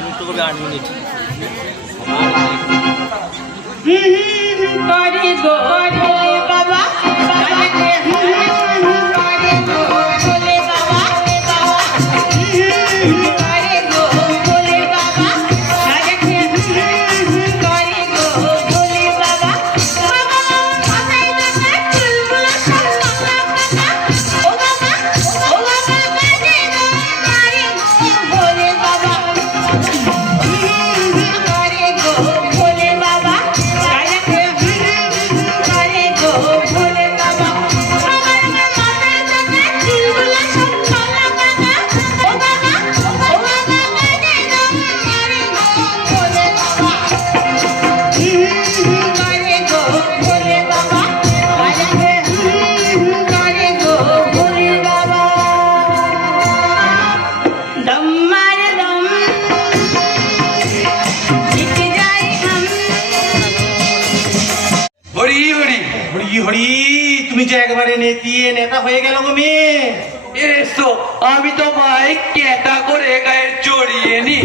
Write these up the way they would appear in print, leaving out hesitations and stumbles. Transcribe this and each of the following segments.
8 minute করবে 8 minute করে গো বলে বাবা করে গো বলে বাবা করে গো বলে বাবা করে গো বলে বাবা মাথায় দেখা চুলগুলো সব পাকা পাকা ও বাবা করে গো বলে বাবা করে গো বলে বাবা হরি তুমি যে একবারে নেতিয়ে নেতা হয়ে গেল গো মেয়ে। এসো আমি তো ভাই কেটা করে গায়ে জড়িয়ে নি।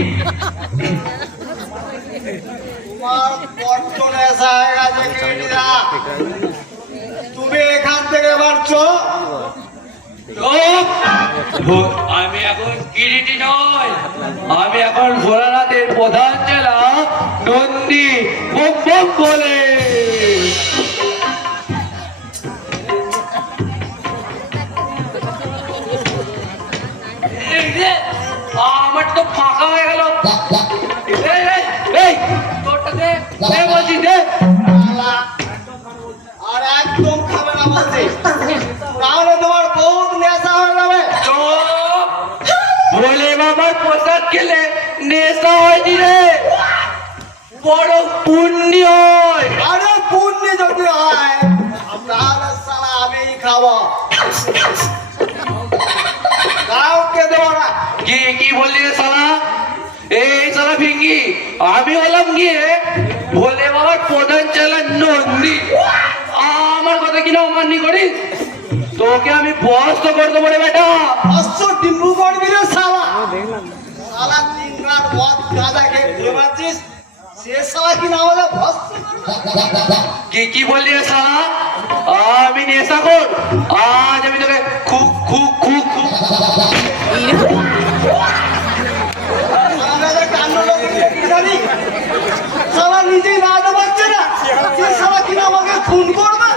তুমি এখান থেকে বাড়ছো। আমি এখন কিরিটি নয়, আমি এখন ভোলানাথের প্রধান জেলা নন্দী বলে। আমার তো ফাঁকা হয়ে গেল। তোরটা দে বলছি দে। আর একদম খাবে না বলছি, তাহলে তোমার বহুত নেশা হয়ে যাবে। বলে বাবার প্রসাদ খেলে নেশা হয়নি রে, বড় পুণ্য হয়। আরে পুণ্য যদি হয় তাহলে সালা আমি খাবো, কাউকে দেবো না। কি বললি রে শালা? এই শালা ভিঙ্গি, আমি হলাম গিয়ে ভোলে বাবার প্রধান চালা নন্দী। আমার কথা কিনা অমান্য করিস, তোকে আমি বস্ত করতে পারে বেটা। অস্ত্র ডিম্বু করবি রে শালা। শালা দিন রাত মদ গাঁজা খেয়ে ঘুমাচ্ছিস, সে শালা কি না হলে ভস্ত কি বললি রে শালা? আমি নেশা কর, আজ আমি তোকে খুব খুব খুব খুব শালা নিজেই না পারছে না, সে শালা কিনা আমাকে খুন করবে।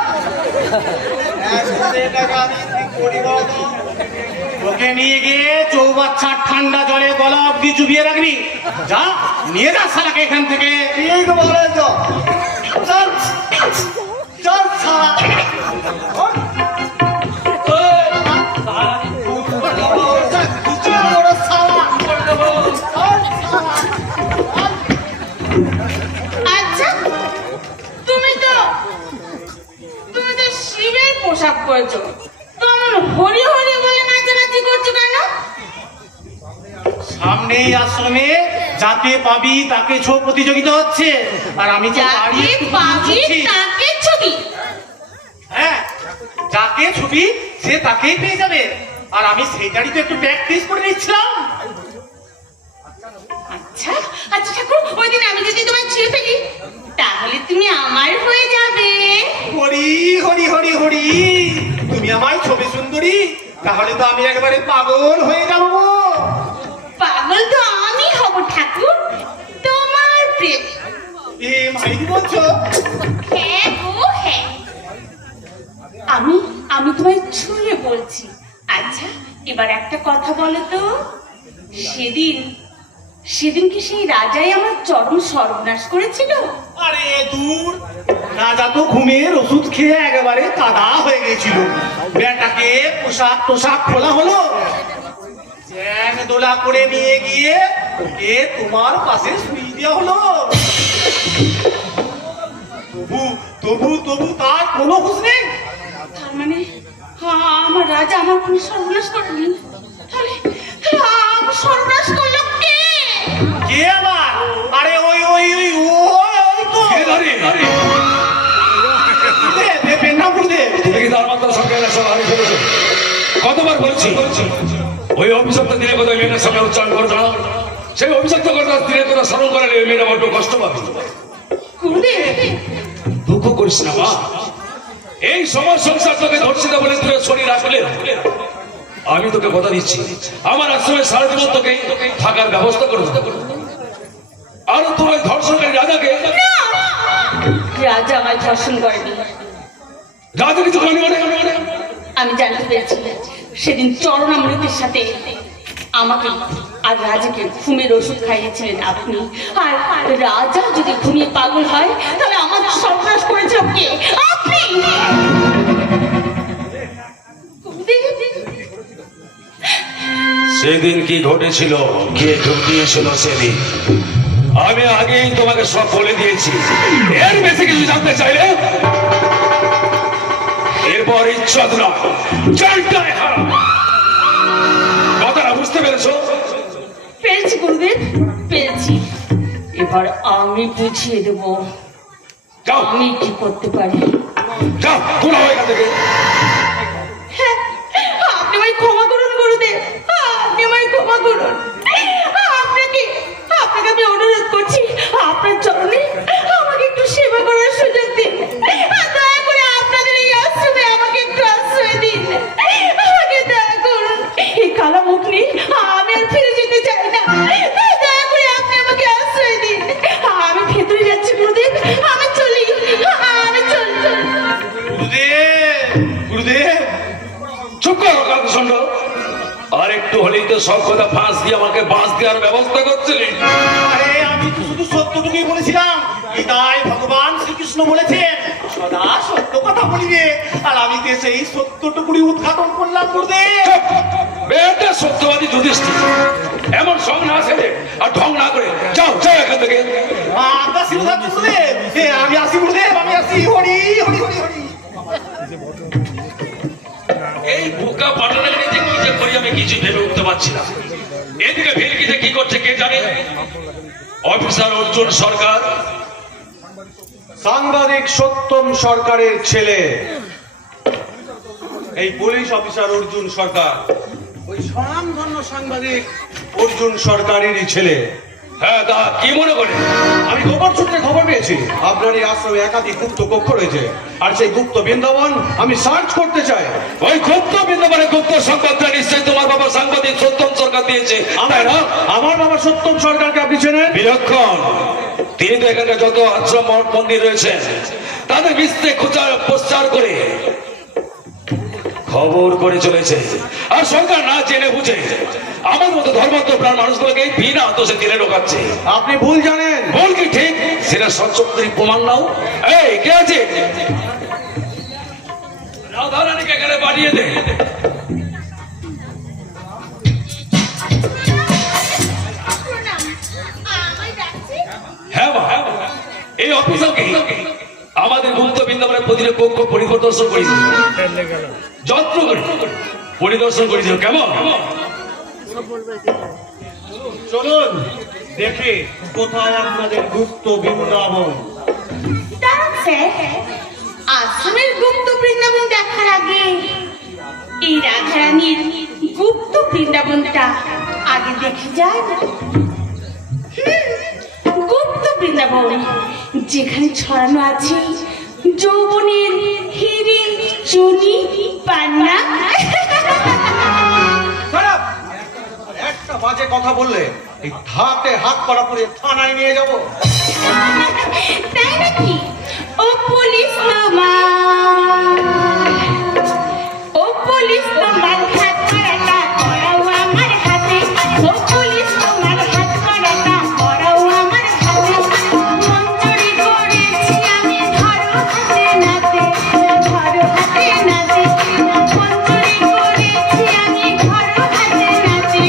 ওকে নিয়ে গিয়ে চৌবাচ্চার ঠান্ডা জলে গলা অব্দি চুবিয়ে রাখবি। যা নিয়ে যা শালাকে এখান থেকে। ঠিক বলে তো, চল চল শালা। আচ্ছা তুমি তো শিবের পোশাক পরেছো, তোমার হরি হরি বলে নাচানাচি করছো কেন? সামনেই আশ্রমে যাকে পাবি তাকে ছো প্রতিযোগিতা হচ্ছে, আর আমি তো যাকে পাবি তাকে ছবি। হ্যাঁ, যাকে ছবি সে তাকেই পেয়ে যাবে, আর আমি সেইটারই তো একটু প্র্যাকটিস করে নিচ্ছিলাম। আচ্ছা আচ্ছা ঠাকুর, ওই দিন আমি যদি তোমায় ছুঁয়ে ফেলি তাহলে তুমি আমার হয়ে যাবে। হরি হরি হরি হরি, তুমি আমায় ছবি সুন্দরী, তাহলে তো আমি একেবারে পাগল হয়ে যাব। পাগল তো আমি হব ঠাকুর, তোমার প্রেম। এ মাই বলছো? হ্যাঁ গো হ্যাঁ, আমি তোমায় ছুঁয়ে বলছি। আচ্ছা এবার একটা কথা বলো তো, সেদিন কি সেই রাজাই আমার চরম সর্বনাশ করেছিল? আরে দূর, রাজা তো ঘুমের ওষুধ খেয়ে একেবারে কাদা হয়ে গেছিল। বেটাকে পোশাক টোশাক খোলা হলো, চ্যাং দোলা করে নিয়ে গিয়ে ওকে তোমার পাশে শুয়ে দেওয়া হলো। তবু তার কোনো হুঁশ নেই। তার মানে আমার রাজা আমার কোনো সর্বনাশ করেনি? তাহলে আমার সর্বনাশ করলো কে? কে আবার? আরে ওই ওই ওই ওই তো কতবার বলছি ওই অভিশপ্ত দিনে কোথায় মেয়েটার সামনে উচ্চারণ করে দাঁড়াও। সেই অভিযুক্ত কথা স্ত্রীর কথা স্মরণ করালে ওই মেয়েটা বড্ড কষ্ট পাবে। গুরুদেব, দুঃখ করিস না মা, এই সমাজ সংসার তোকে ধর্ষিত বলে তুই শরীর আসলে আমি তোকে কথা দিচ্ছি, আমার আশ্রমে সারা জীবন তোকে থাকার ব্যবস্থা করবো। আর তোর ওই ধর্ষণকারী রাজাকে, রাজা আমায় ধর্ষণ করেনি। রাজা কিছু করেনি মানে? আমি জানতে পেরেছি সেদিন চরণামৃতের সাথে আমাকে আর রাজাকে ঘুমের ওষুধ খাইয়েছিলেন আপনি। আর রাজা যদি ঘুমিয়ে পাগল হয় তাহলে আমাদের সর্বনাশ করেছিল কে? আপনি। সেদিন কি ঘটেছিল, কে ঢুকিয়েছিল সেদিন, আমি আগেই তোমাকে সব বলে দিয়েছি। এর বেশি কিছু জানতে চাইলে এরপর ইচ্ছাদ নয়, চারটায় হারাম। কথাটা বুঝতে পেরেছো? পেরেছি গুরুদেব, পেরেছি। এবার আমি বুঝিয়ে দেব যাও, আমি কি করতে পারি। যাও, তোমরা এখান থেকে। আপনি আমায় ক্ষমা করুন গুরুদেব, আপনি আমায় ক্ষমা করুন। আপনাকে আমি অনুরোধ করছি, আপনার চরণে আমাকে একটু সেবা করার সুযোগ দিন। দয়া করে আপনাদের এই আশ্রমে আমাকে একটু আশ্রয় দিন। আমাকে দয়া করুন, এই কালা মুখ নিয়ে আমি আর ফিরে যেতে চাই না। দয়া করে আপনি আমাকে আশ্রয় দিন। আমি ভেতরে যাচ্ছি গুরুদেব, আমি চলি। গুরুদেব, গুরুদেব, চুপ করো কাকুসন্ড। আর একটু হলেই তো সব কথা ফাঁস দিয়ে আমাকে বাঁশ দেওয়ার ব্যবস্থা করছিলেন। আরে আমি তো শুধু সত্যটুকুই বলেছিলাম। গীতায় ভগবান শ্রীকৃষ্ণ বলেছেন সদা সত্য কথা বলিবে, আর আমি তো সেই সত্যটুকুই উদ্ঘাটন করলাম গুরুদেব। বেটা সত্যবাদী যুধিষ্ঠির, এমন সং না ছেড়ে আর ঢং না করে যাও, যাও এখান থেকে। আশীর্বাদ গুরুদেব, আমি আসি গুরুদেব, আমি আসি। হরি হরি হরি হরি। এই বোকা পাঠানের যে কি যে করি আমি কিছু ভেবে উঠতে পারছি না। এদিকে ভেলকিতে কি করছে কে জানে। অফিসার অর্জুন সরকার, সাংবাদিক সত্যম সরকারের ছেলে, এই পুলিশ অফিসার অর্জুন সরকার ওই স্বনামধন্য সাংবাদিক অর্জুন সরকারেরই ছেলে। হ্যাঁ তা কি মনে করে? আমি গোপন সূত্রে খবর পেয়েছি আপনার এই আশ্রমে একাধিক গুপ্ত কক্ষ রয়েছে, আর সেই গুপ্ত বৃন্দাবন আমি সার্চ করতে চাই। ওই গুপ্ত বৃন্দাবনে গুপ্ত সংবাদটা নিশ্চয়ই তোমার বাবা সাংবাদিক সত্যম সরকার দিয়েছে। আমার বাবা সত্যম সরকারকে আপনি চেনেন? বিলক্ষণ, তিনি তো এখানকার যত আশ্রম মঠ মন্দির রয়েছে তাদের বিস্তারে খোঁজার প্রচার করে খবর করে চলেছে। আর সরকার না জেনে বুঝে আমার মতো ধর্মাত্ম প্রাণ মানুষগুলোকে বিনা দোষে তীরে ঢোকাচ্ছে। আপনি ভুল জানেন। ভুল কি ঠিক সেটা সচক্ষে প্রমাণ নাও। এই কে আছে? রাধারানীকে এখানে পাঠিয়ে দে। হ্যাঁ মা, এই অফিসারকে আমাদের গুপ্ত বৃন্দাবনের প্রতিটা কক্ষ পরিদর্শন করে যন্ত্র করে পরিদর্শন করেছিল। কেমন? চলুন দেখি কোথায় আপনাদের গুপ্ত বৃন্দাবন। দাঁড়ান স্যার, আশ্রমের গুপ্ত বৃন্দাবন দেখার আগে এই রাধারানীর গুপ্ত বৃন্দাবনটা আগে দেখে যায় না? গুপ্ত বৃন্দাবন যেখানে ছড়ানো আছে যৌবনের হিরে চুনি পান্না। খারাপ, একটা বাজে কথা বললে এই হাতে হাত করা পরে থানায় নিয়ে যাব। তাই নাকি? ও পুলিশ তোমার, ও পুলিশ তোমার হাত করাটা করাও আমার হাতে। ও পুলিশ তোমার হাত করাটা করাও আমার হাতে। মঞ্জুরি করেছি আমি ধরো হাতে নাতে, ধরো হাতে নাতে। মঞ্জুরি করেছি আমি ধরো হাতে নাতে,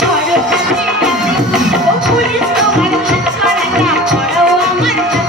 ধরো হাতে নাতে। ও পুলিশ তোমার হাত করাটা করাও আমার হাতে।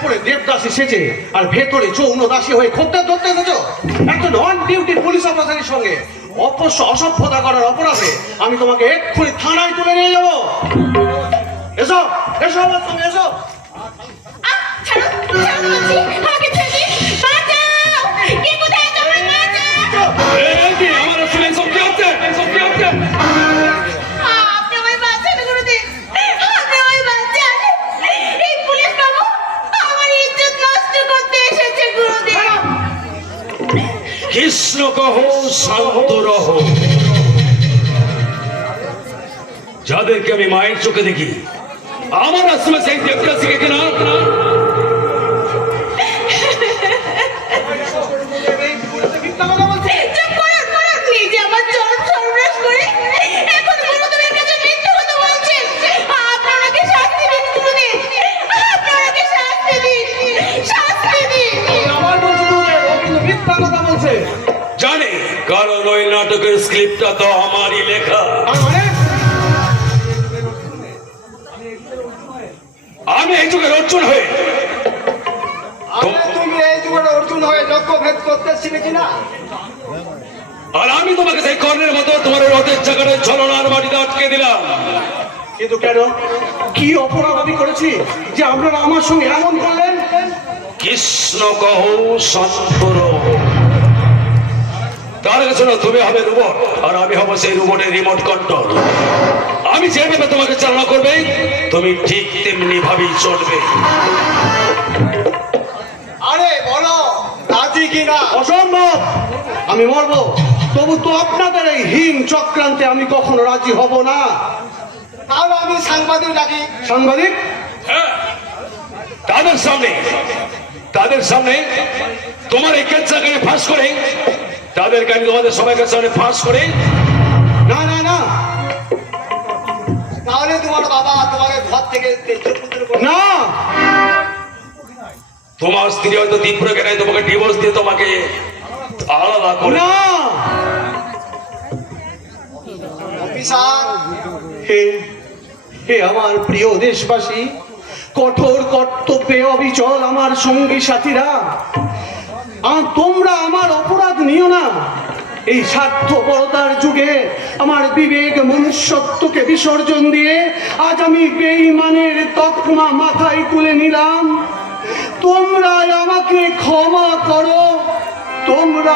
ওপরে দেবদাসী সেজে আর ভেতরে যৌন দাসী হয়ে খদ্দের ধরতে এসেছো একজন অন ডিউটি পুলিশ অফিসারের সঙ্গে অসভ্যতা করার অপরাধে আমি তোমাকে এক্ষুনি থানায় তুলে নিয়ে যাবো। এসো এসো আমার সঙ্গে এসো। ছাড়ুন, ছাড়ুন বলছি, আমাকে ছেড়ে দিন। বাঁচাও! কে কোথায় আছে? আমায় বাঁচাও! এই কি আমার আসলে এসব কি হচ্ছে? এসব কি হচ্ছে? আপনি আমায় বাঁচান গুরুদেব, আপনি আমায় বাঁচান। এই পুলিশ বাবু আমার ইজ্জত নষ্ট করতে এসেছে গুরুদেব। কৃষ্ণ কহ শান্ত রহ। যাদেরকে আমি মায়ের চোখে দেখি আমার আশ্রমে সেই দেবদাসীকে কিনা চুপ করুন, নিজে আমার চরণ সর্বনাশ করে এখন গুরুদেবের কাছে মিথ্যে কথা বলছেন। আপনি ওনাকে শাস্তি দিন গুরুদেব, আপনি ওনাকে শাস্তি দিন, শাস্তি দিন। আমার বলছে তোদের, ও কিন্তু মিথ্যা কথা বলছে। জানে, কারণ ওই নাটকের স্ক্রিপ্টটা তো আমারই লেখা। আর মানে আমি এই যুগের অর্জুন হয়ে তুমি এই যুগের অর্জুন হয়ে লক্ষ্য ভেদ করতে শিখেছি না। আর আমি তোমাকে সেই কর্ণের মতো তোমার ওই রথের চাকারে ছলনার বাড়িতে আটকে দিলাম। কিন্তু কেন, কি অপরাধ আমি করেছি যে আপনারা আমার সঙ্গে এমন করলেন? কৃষ্ণ কহ শান্ত রহ। তার কাছে না তুমি হবে রোবট আর আমি হব সেই রোবটের রিমোট কন্ট্রোল। আমি যেভাবে তোমাকে চালনা করবে তুমি ঠিক তেমনি ভাবেই চলবে। আরে বলো রাজি কিনা? অসম্ভব, আমি মরবো তবু তো আপনাদের এই হীন চক্রান্তে আমি কখনো রাজি হব না। তাহলে আমি সাংবাদিক ডাকি। সাংবাদিক? হ্যাঁ, তাদের সামনে তোমার এই কেচ্ছাকে ফাঁস করে তাদেরকে আমি তোমাদের সবাইকে সামনে ফাঁস করে না না না, তাহলে তোমার বাবা তোমাকে ঘর থেকে না, তোমার স্ত্রী হয়তো তীব্র জ্ঞানে তোমাকে ডিভোর্স দিয়ে তোমাকে আলাদা করে না। অফিসার হে হে আমার প্রিয় দেশবাসী, কঠোর কর্তব্যে অবিচল আমার সঙ্গী সাথীরা, তোমরা আমার অপরাধ নিও না। এই স্বার্থপরতার যুগে আমার বিবেক মনুষ্যত্বকে বিসর্জন দিয়ে আজ আমি বেঈমানের তকমা মাথায় তুলে নিলাম। তোমরা আমাকে ক্ষমা করো, তোমরা